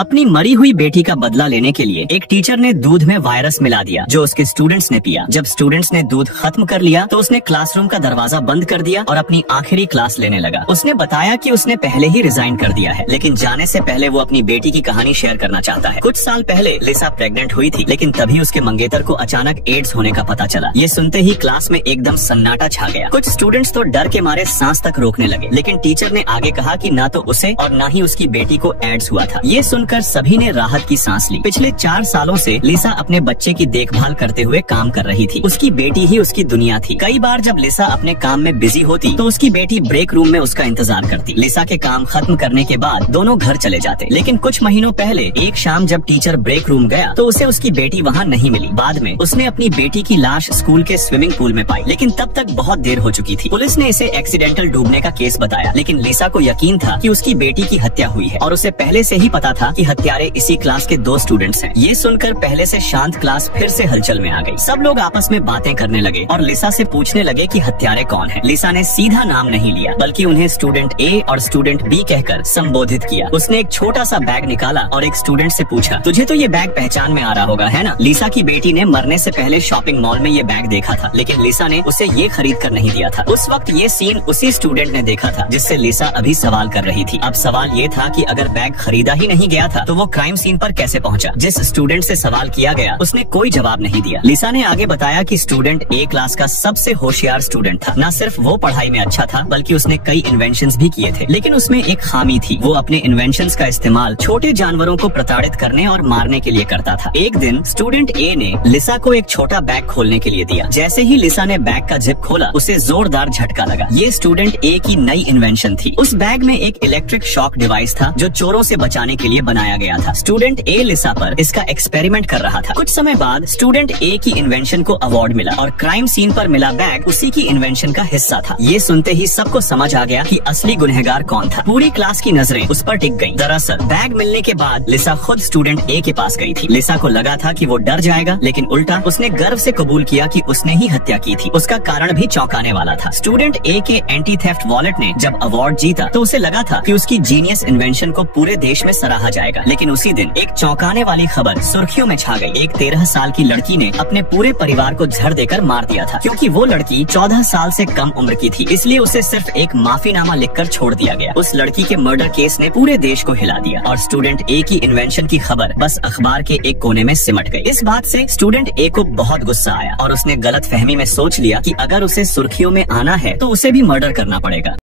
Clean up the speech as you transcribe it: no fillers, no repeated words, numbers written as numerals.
अपनी मरी हुई बेटी का बदला लेने के लिए एक टीचर ने दूध में वायरस मिला दिया जो उसके स्टूडेंट्स ने पिया। जब स्टूडेंट्स ने दूध खत्म कर लिया तो उसने क्लासरूम का दरवाजा बंद कर दिया और अपनी आखिरी क्लास लेने लगा। उसने बताया कि उसने पहले ही रिजाइन कर दिया है, लेकिन जाने से पहले वो अपनी बेटी की कहानी शेयर करना चाहता है। कुछ साल पहले लिसा प्रेग्नेंट हुई थी, लेकिन तभी उसके मंगेतर को अचानक एड्स होने का पता चला। ये सुनते ही क्लास में एकदम सन्नाटा छा गया। कुछ स्टूडेंट्स तो डर के मारे सांस तक रोकने लगे, लेकिन टीचर ने आगे कहा कि ना तो उसे और ना ही उसकी बेटी को एड्स हुआ था। ये सुनकर सभी ने राहत की सांस ली। पिछले 4 सालों से लिसा अपने बच्चे की देखभाल करते हुए काम कर रही थी। उसकी बेटी ही उसकी दुनिया थी। कई बार जब लिसा अपने काम में बिजी होती तो उसकी बेटी ब्रेक रूम में उसका इंतजार करती। लिसा के काम खत्म करने के बाद दोनों घर चले जाते, लेकिन कुछ महीनों पहले एक शाम जब टीचर ब्रेक रूम गया तो उसे उसकी बेटी वहाँ नहीं मिली। बाद में उसने अपनी बेटी की लाश स्कूल के स्विमिंग पूल में पाई, लेकिन तब तक बहुत देर हो चुकी थी। पुलिस ने इसे एक्सीडेंटल डूबने का केस बताया, लेकिन लिसा को यकीन था कि उसकी बेटी की हत्या हुई है और उसे पहले से ही पता था कि हत्यारे इसी क्लास के 2 स्टूडेंट्स हैं। ये सुनकर पहले से शांत क्लास फिर से हलचल में आ गई। सब लोग आपस में बातें करने लगे और लिसा से पूछने लगे कि हत्यारे कौन है। लिसा ने सीधा नाम नहीं लिया, बल्कि उन्हें स्टूडेंट ए और स्टूडेंट बी कहकर संबोधित किया। उसने एक छोटा सा बैग निकाला और एक स्टूडेंट से पूछा, तुझे तो ये बैग पहचान में आ रहा होगा, है ना? लिसा की बेटी ने मरने से पहले शॉपिंग मॉल में ये बैग देखा था, लेकिन लिसा ने उसे ये खरीद कर नहीं दिया था। उस वक्त ये सीन उसी स्टूडेंट ने देखा था जिससे लिसा अभी सवाल कर रही थी। अब सवाल ये था कि अगर बैग खरीदा ही नहीं गया था तो वो क्राइम सीन पर कैसे पहुंचा? जिस स्टूडेंट से सवाल किया गया उसने कोई जवाब नहीं दिया। लिसा ने आगे बताया कि स्टूडेंट ए क्लास का सबसे होशियार स्टूडेंट था। न सिर्फ वो पढ़ाई में अच्छा था, बल्कि उसने कई इन्वेंशंस भी किए थे, लेकिन उसमें एक खामी थी। वो अपने इन्वेंशंस का इस्तेमाल छोटे जानवरों को प्रताड़ित करने और मारने के लिए करता था। एक दिन स्टूडेंट ए ने लिसा को एक छोटा बैग खोलने के लिए दिया। जैसे ही लिसा ने बैग का जिप खोला, उसे जोरदार झटका लगा। ये स्टूडेंट ए की नई इन्वेंशन थी। उस बैग में एक इलेक्ट्रिक शॉक डिवाइस था जो चोरों से बचाने के लिए बनाया गया था। स्टूडेंट ए लिसा पर इसका एक्सपेरिमेंट कर रहा था। कुछ समय बाद स्टूडेंट ए की इन्वेंशन को अवार्ड मिला और क्राइम सीन पर मिला बैग उसी की इन्वेंशन का हिस्सा था। ये सुनते ही सबको समझ आ गया कि असली गुनहगार कौन था। पूरी क्लास की नजरें उस पर टिक गईं। दरअसल बैग मिलने के बाद लिसा खुद स्टूडेंट ए के पास गई थी। लिसा को लगा था कि वो डर जाएगा, लेकिन उल्टा उसने गर्व से कबूल किया कि उसने ही हत्या की थी। उसका कारण भी चौंकाने वाला था। स्टूडेंट ए के एंटी थेफ्ट वॉलेट ने जब अवार्ड जीता तो उसे लगा था कि उसकी जीनियस इन्वेंशन को पूरे देश में सराहा जाएगा, लेकिन उसी दिन एक चौंकाने वाली खबर सुर्खियों में छा गई। एक 13 साल की लड़की ने अपने पूरे परिवार को झड़ देकर मार दिया था। क्योंकि वो लड़की 14 साल से कम उम्र की थी, इसलिए उसे सिर्फ एक माफीनामा लिखकर छोड़ दिया गया। उस लड़की के मर्डर केस ने पूरे देश को हिला दिया और स्टूडेंट ए की इन्वेंशन की खबर बस अखबार के एक कोने में सिमट गई। इस बात से स्टूडेंट ए को बहुत गुस्सा आया और उसने गलत फहमी में सोच लिया कि अगर उसे सुर्खियों में आना है तो उसे भी मर्डर करना पड़ेगा।